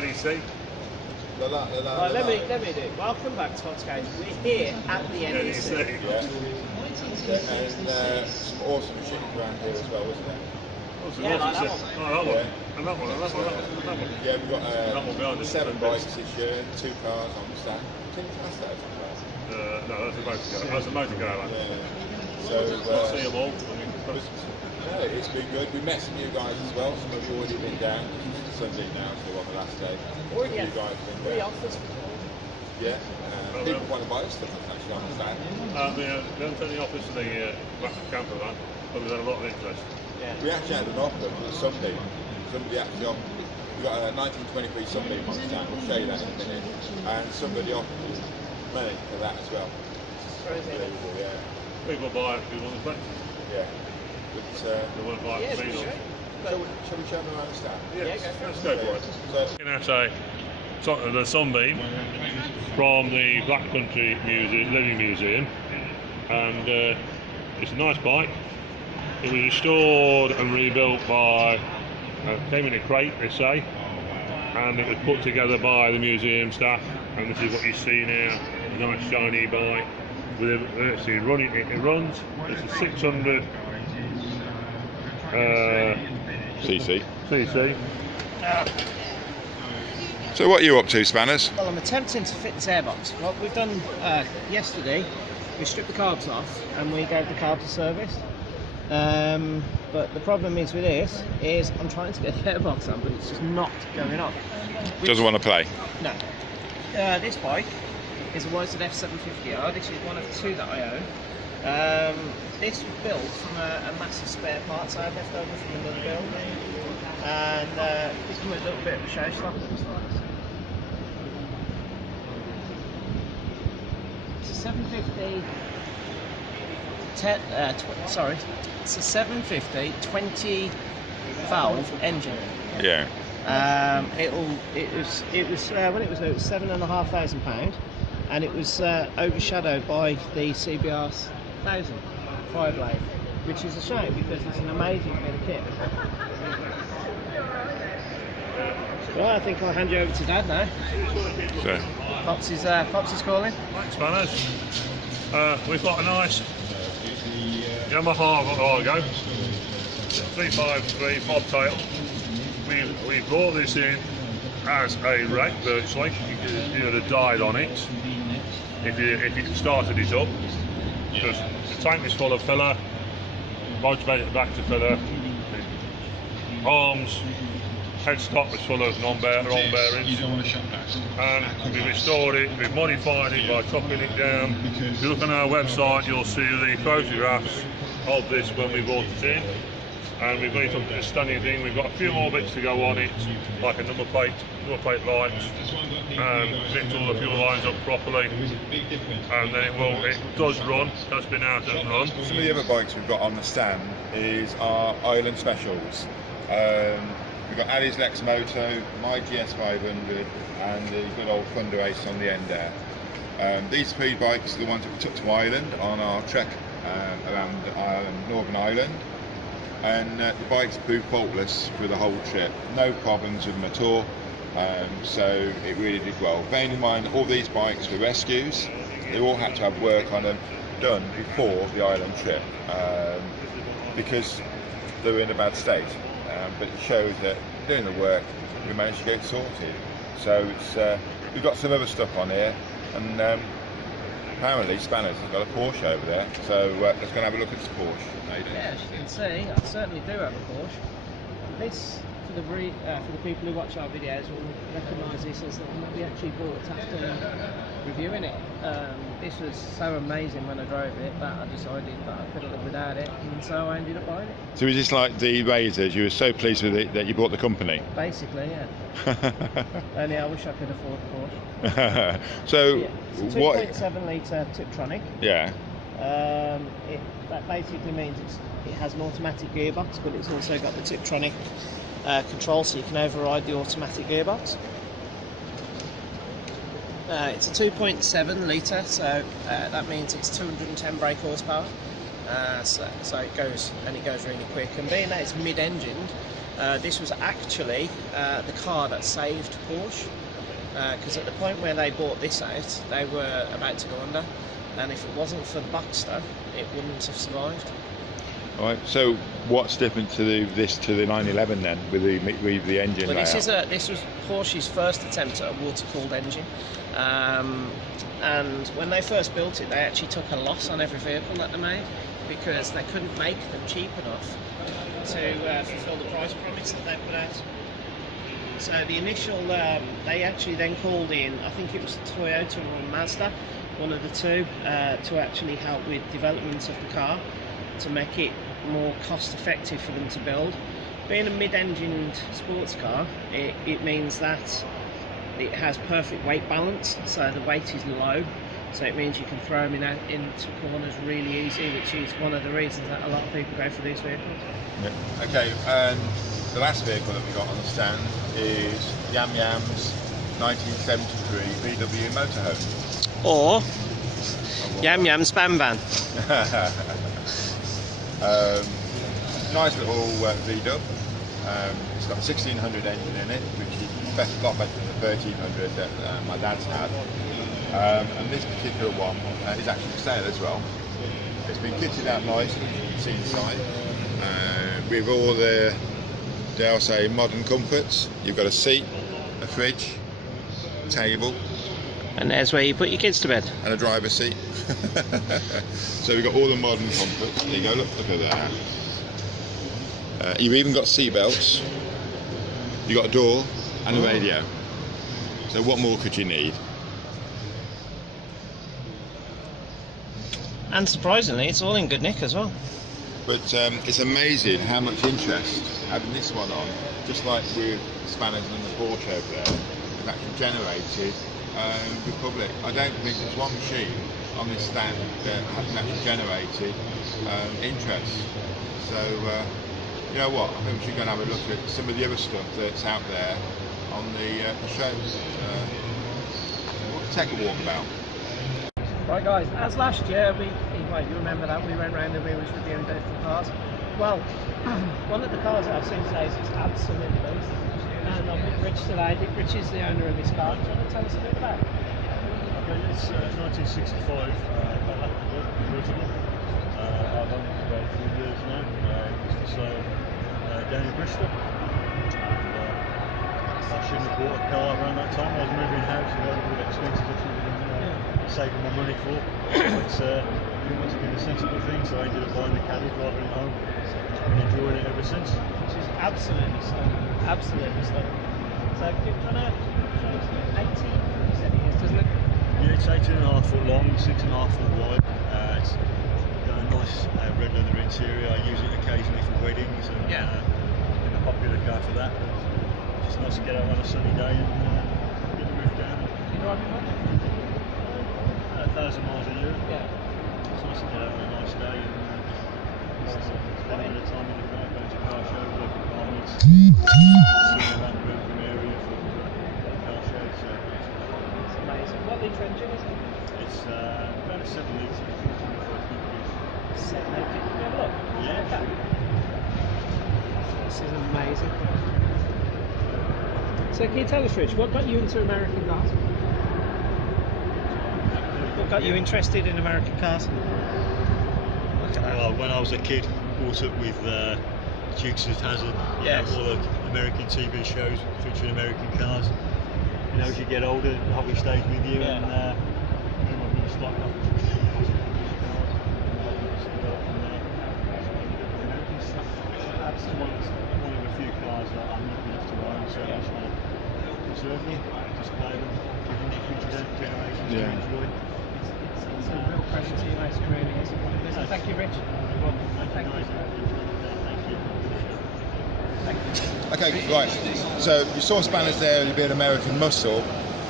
NEC. Right, let me do it. Welcome back to Hot Games. We're here at the NEC. Yeah. And some awesome machines around here as well, isn't there? Yeah, like that one. Oh, that one. And that one, and that one, and that one. Yeah, we've got 7 bikes this year, 2 cars on the stand. That's that. No, that's a motor go. That's a motor go. Yeah. So, I'll see them all. no, it's been good. We met some new guys as well. Some of you already been down. It's Sunday now, so on the last day. Already you guys been three down. offers. Yeah. People want to buy stuff actually on the stand. We haven't turned the office to the back camper van, but we've had a lot of interest. Yeah. We actually had an offer for the Sunbeam. Somebody actually offered. We've got a 1923 Sunbeam on the stand. We'll show you that in a minute. And somebody offered us money for that as well. Unbelievable, yeah. People buy it, people want to play. Yeah. But, They want to buy it Yeah, for for me. sure. shall we show them around the stand? Yes, Yeah, let's go for it. So, Looking at the Sunbeam from the Black Country Living Museum, and it's a nice bike. It was restored and rebuilt by, came in a crate they say, and it was put together by the museum staff, and this is what you see now, a nice shiny bike with actually running. It runs, it's a 600 CC. cc. So what are you up to, Spanners? Well, I'm attempting to fit this airbox. What we've done yesterday, we stripped the carbs off and we gave the carbs a service. But the problem is with this is I'm trying to get the airbox on, but it's just not going on. Doesn't want to play. No. This bike is a YZF 750R. This is one of 2 that I own. This was built from a massive spare parts I had left over from another build, and this was a little bit of a showstopper. It's a 750. It's a 750 20 valve engine. Yeah. It was when it was new, it was £7,500, and it was overshadowed by the CBR 1000 Fireblade, which is a shame because it's an amazing bit of kit. Right, I think I'll hand you over to Dad now. So. Pops is calling. Thanks, Spanners. We've got a nice Yamaha Argo 353 bobtail. We brought this in as a wreck virtually. You would have died on it if you started it up, because the tank is full of filler, motivated back to filler, arms, headstock was full of non-bearings, and we restored it, we've modified it by chopping it down. If you look on our website, you'll see the photographs of this when we brought it in, and we've got it up to a stunning thing. We've got a few more bits to go on it, like a number plate lights, and fix all the fuel lines up properly, and then it does run. That's been out and run. Some of the other bikes we've got on the stand is our Island Specials. We've got Ali's Lex Moto, my GS500, and the good old Thunder Ace on the end there. These 3 bikes are the ones that we took to Ireland on our trek around Northern Ireland, and the bikes proved faultless for the whole trip. No problems with them at all, so it really did well. Bearing in mind all these bikes were rescues, they all had to have work on them done before the Ireland trip, because they were in a bad state. But it shows that doing the work, we managed to get it sorted. So it's we've got some other stuff on here, and apparently Spanners has got a Porsche over there. So let's go and have a look at this Porsche. Yeah, as you can see, I certainly do have a Porsche. This, for the people who watch our videos, will recognise this as the one that we actually bought after reviewing it. This was so amazing when I drove it that I decided that I couldn't live without it, and so I ended up buying it. So it's just like the Razors, you were so pleased with it that you bought the company? Basically, yeah. Only I wish I could afford a Porsche. So yeah, it's a 2.7 litre Tiptronic. Yeah. That basically means it has an automatic gearbox, but it's also got the Tiptronic control, so you can override the automatic gearbox. It's a 2.7 litre, so that means it's 210 brake horsepower. So it goes really quick, and being that it's mid-engined, This was actually the car that saved Porsche, because at the point where they bought this out, they were about to go under, and if it wasn't for the Boxster, it wouldn't have survived. All right. So what's different to this to the 911 then, with the engine Well, layout? this was Porsche's first attempt at a water-cooled engine, and when they first built it, they actually took a loss on every vehicle that they made because they couldn't make them cheap enough to fulfil the price promise that they put out. So the initial, they actually then called in, I think it was Toyota or Mazda, one of the two, to actually help with development of the car to make it more cost effective for them to build. Being a mid-engined sports car, it means that it has perfect weight balance, so the weight is low, so it means you can throw them into corners really easy, which is one of the reasons that a lot of people go for these vehicles. Yeah. Okay, and the last vehicle that we got on the stand is Yam Yam's 1973 VW motorhome. Or Yam Yam Spam Van. Nice little V-dub. It's got a 1600 engine in it, which is a lot better than the 1300 that my dad's had. And this particular one is actually for sale as well. It's been kitted out nicely, as you can see inside, with all the, dare I say, modern comforts. You've got a seat, a fridge, a table, And there's where you put your kids to bed. and a driver's seat. So we've got all the modern comforts. There you go, look at that. You've even got seat belts, you've got a door and a radio. So what more could you need? And surprisingly, it's all in good nick as well. But it's amazing how much interest having this one on, just like with the Spanners and the Porsche over there, have actually generated the public. I don't think there's one machine on this stand that hasn't actually generated interest. So you know what, I think we should go and have a look at some of the other stuff that's out there on the shows. We'll take a walk about. Right guys, as last year, you remember that we went round and we was reviewing different cars. Well, one of the cars that I've seen today is absolutely beast. And I'm with Rich today. Rich is the owner of this car. Do you want to tell us a bit about it? Okay, it's 1965 Cadillac convertible. I've owned it for about 3 years now. It was for sale down in Bristol. I shouldn't have bought a car around that time. I was moving house and going all the expenses I should have been saving my money for. But it must have been a sensible thing, so I ended up buying the Caddy, driving it home, and enjoying it ever since. Which is absolutely stunning. Absolutely stunning. So, do you want to 18, you said it is, doesn't it? Yeah, it's 18.5 foot long, 6.5 foot wide. It's got a nice red leather interior. I use it occasionally for weddings and been a popular car for that. It's just nice to get out on a sunny day and get the roof down. You drive it much? 1,000 miles a year. Yeah. It's nice to get out on a nice day and spend a bit of time in the car, going to car shows, local car meets, seeing around the Birmingham area for car shows. So It's amazing. What litre engine is it? it's about a 7 litre. 7 litre. Can you have a look? Yeah, Okay. This is amazing. So can you tell us, Rich, what got you into American cars? What got you interested in American cars? Look at that. Well, when I was a kid, brought up with Dukes of Hazzard, Yes. all the American TV shows featuring American cars. You know, as you get older, the hobby stays with you, Yeah. and I've been starting off with cars, and just developed from there. American stuff. Absolutely. One of the few cars that I'm lucky enough to own, so I just want to preserve them, display them, give them to future generations to enjoy. It's a real pressure to you, mate. It really is. So thank you, Rich. Thank you. Okay, right. So you saw Spanners there, a bit of American muscle.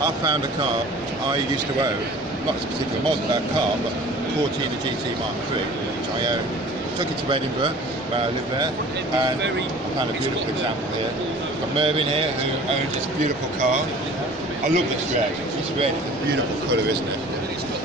I found a car which I used to own, not this particular model car, but Cortina GT Mark III, which I own. Took it to Edinburgh, where I live there, and I found a beautiful example here. I've got Mervyn here, who owns this beautiful car. I love this red. This red is a beautiful colour, isn't it?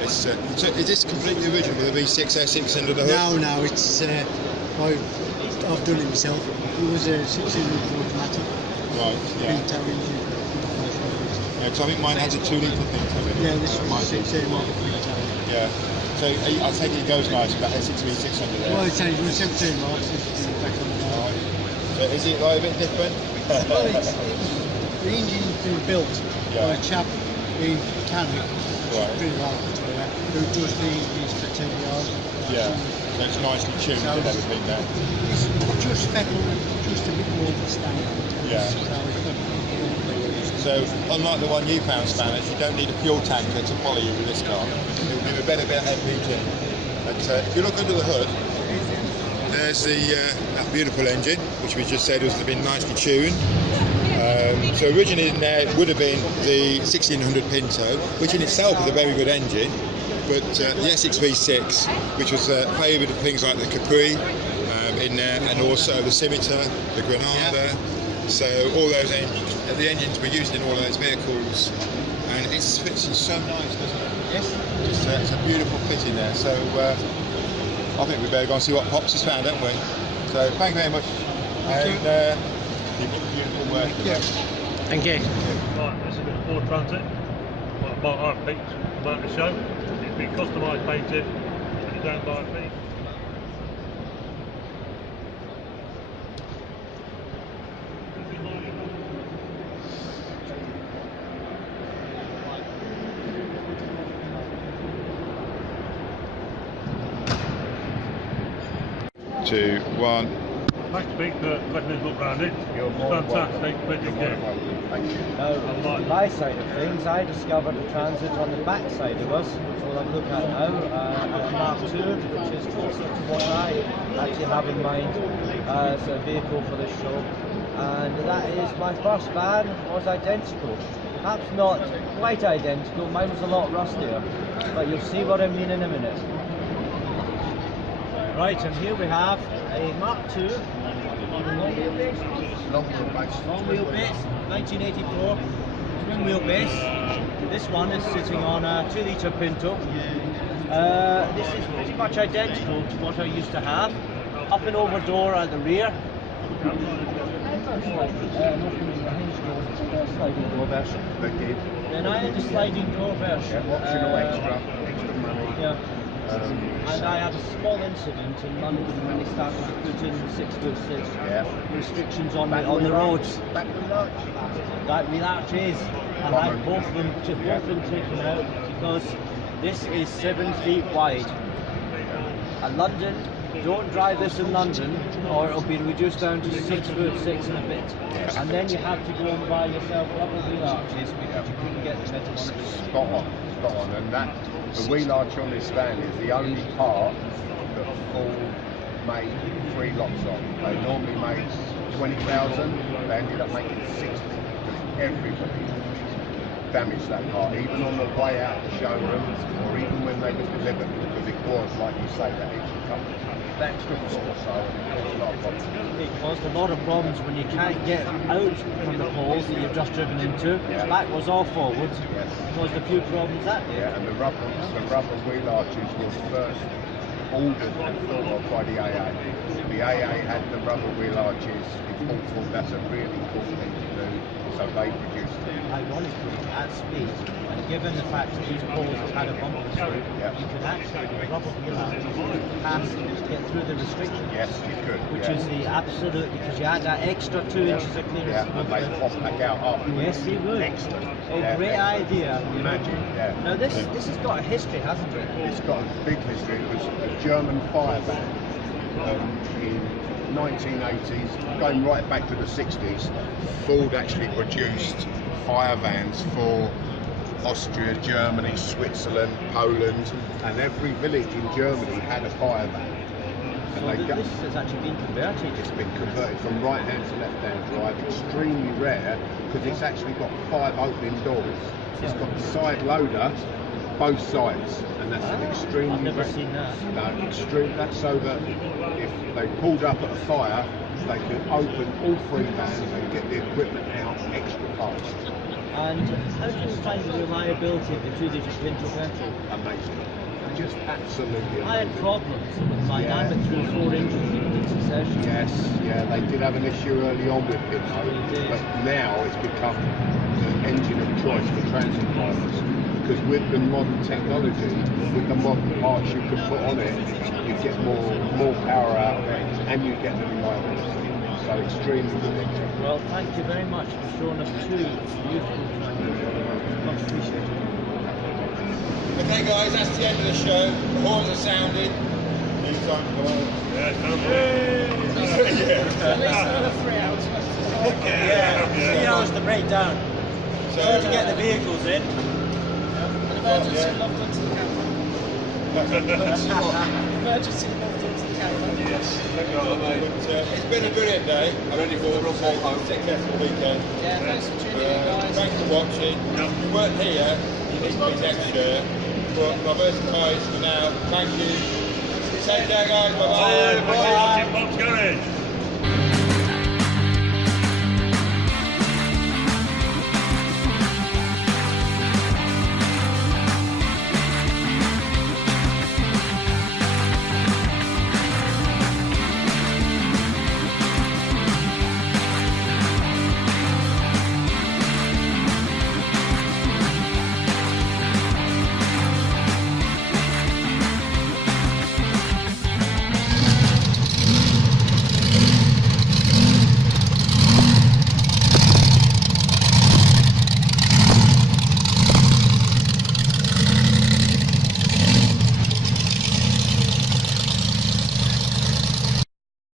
It's, so is this completely original with a V6 S6 under the hood? No, it's I've done it myself. It was a 600 automatic. Right, yeah. Pinto engine. Yeah, 'cause I think mine has a 2 litre Pinto in it. Yeah, this Mine was a does. 600 Pinto. Yeah. So I take it goes nice with that SXV 600 there. Well, it's only 17 miles. It's back on the road. Right. So is it like a bit different? Well, the engine's been built by a chap in Canada, Right. pretty well, who does the engines for 10 yards. Yeah. So it's nicely tuned So- and everything there. It's just speckled, just a bit more than standard. Yeah. So unlike the one you found, Spanish, you don't need a fuel tanker to follow you with this car. It will give a better bit of LPG. But if you look under the hood, there's that beautiful engine, which we just said was been nicely tuned. So originally in there it would have been the 1600 Pinto, which in itself is a very good engine, but the SXV6, which was favoured of things like the Capri in there, and also the Scimitar, the Granada. So all those the engines were used in all of those vehicles, and it fits in so nice, doesn't it? Yes. It's a beautiful fit in there. So I think we better go and see what Pops has found, don't we? So thank you very much. And keep up the beautiful work. Yeah. Thank you. Right, this is a bit of Ford Transit. Well, I've picked about the show. It's been customised, painted, and it's owned by me. Two, one. Thanks, Pete, for letting us look round it. Fantastic, but you get. No, on my side of things, I discovered the Transit on the back side of us, which we'll have a look at now, a Mark II, which is closer to what I actually have in mind as a vehicle for this show. And that is my first van, was identical. Perhaps not quite identical, mine was a lot rustier, but you'll see what I mean in a minute. Right, and here we have a Mark II, long wheelbase, 1984, twin wheelbase. This one is sitting on a 2 litre Pinto. This is pretty much identical to what I used to have. Up and over door at the rear. Sliding door version. Then I had a sliding door version. Optional extra money. Yeah. And I had a small incident in London when they started to put in 6'6" restrictions on the roads. That wheel arch is. And I had both of them taken out because this is 7 feet wide. And London, don't drive this in London or it'll be reduced down to 6'6" and a bit. And then you have to go and buy yourself rubber wheel arches because you couldn't get the metal on it. Spot on, and that the wheel arch on this van is the only part that Ford made 3 lots of. They normally made 20,000, they ended up making 60 because everybody damaged that part, even on the way out of the showroom or even when they were delivered, because it was, like you say, that extra cover. That extra foot, so it caused a lot of problems. It caused a lot of problems when you can't get out from the holes that you've just driven into. Yeah. Backwards or forwards. Yes. Caused a few problems that day. Yeah, and the rubber wheel arches was first ordered and thought of by the AA. The AA had the rubber wheel arches in Portland. That's a really cool thing to do, so they produced them. Ironically, at speed, and given the fact that these poles had a bump through, Yeah. you could actually, with rubber wheel arches, pass to get through the restrictions. Yes, you could. Which yeah. is the absolute, because you had that extra 2 inches of clearance. Yeah, and they pop back out afterwards. Yes, they would. Excellent. A Yeah, great yeah. idea. Magic, yeah. Now this has got a history, hasn't it? It's got a big history. It was a German fire van in 1980s, going right back to the 60s. Ford actually produced fire vans for Austria, Germany, Switzerland, Poland, and every village in Germany had a fire van. So this has actually been converted. It's been converted from right-hand to left-hand drive, extremely rare, because it's actually got 5 opening doors. It's got the side loader, both sides, and that's an extremely I've never rare. seen that. No, extreme. That's so that if they pulled up at a fire, they could open all 3 vans and get the equipment out extra fast. And how do you find the reliability of the 2 litre Pinto petrol? Amazing. just absolutely I had amazing. problems with my Yeah. nine through 4 inches in succession. Yes, yeah, they did have an issue early on with Pinto, but now it's become the engine of choice for transit drivers. Because with the modern technology, with the modern parts you can put on it, you get more power out of it, and you get the reliability. So extremely good. Well, thank you very much for showing us 2 beautiful trains. Much appreciated. Okay guys, that's the end of the show. The horns are sounded. Need time to go home. Yeah, it's done. At least another 3 hours. Yeah, 3 hours to break down. So, To get the vehicles in. An emergency loved into the camera. Emergency loved into the camera. Yes. But, it's been a brilliant day. I'm ready for a successful weekend. Yeah, thanks for tuning in, guys. Thanks for watching. If you weren't here, you need to be next year. But diversifies for now. Thank you. Take care, guys. Bye-bye. Bye. Bye. Bob's Garage.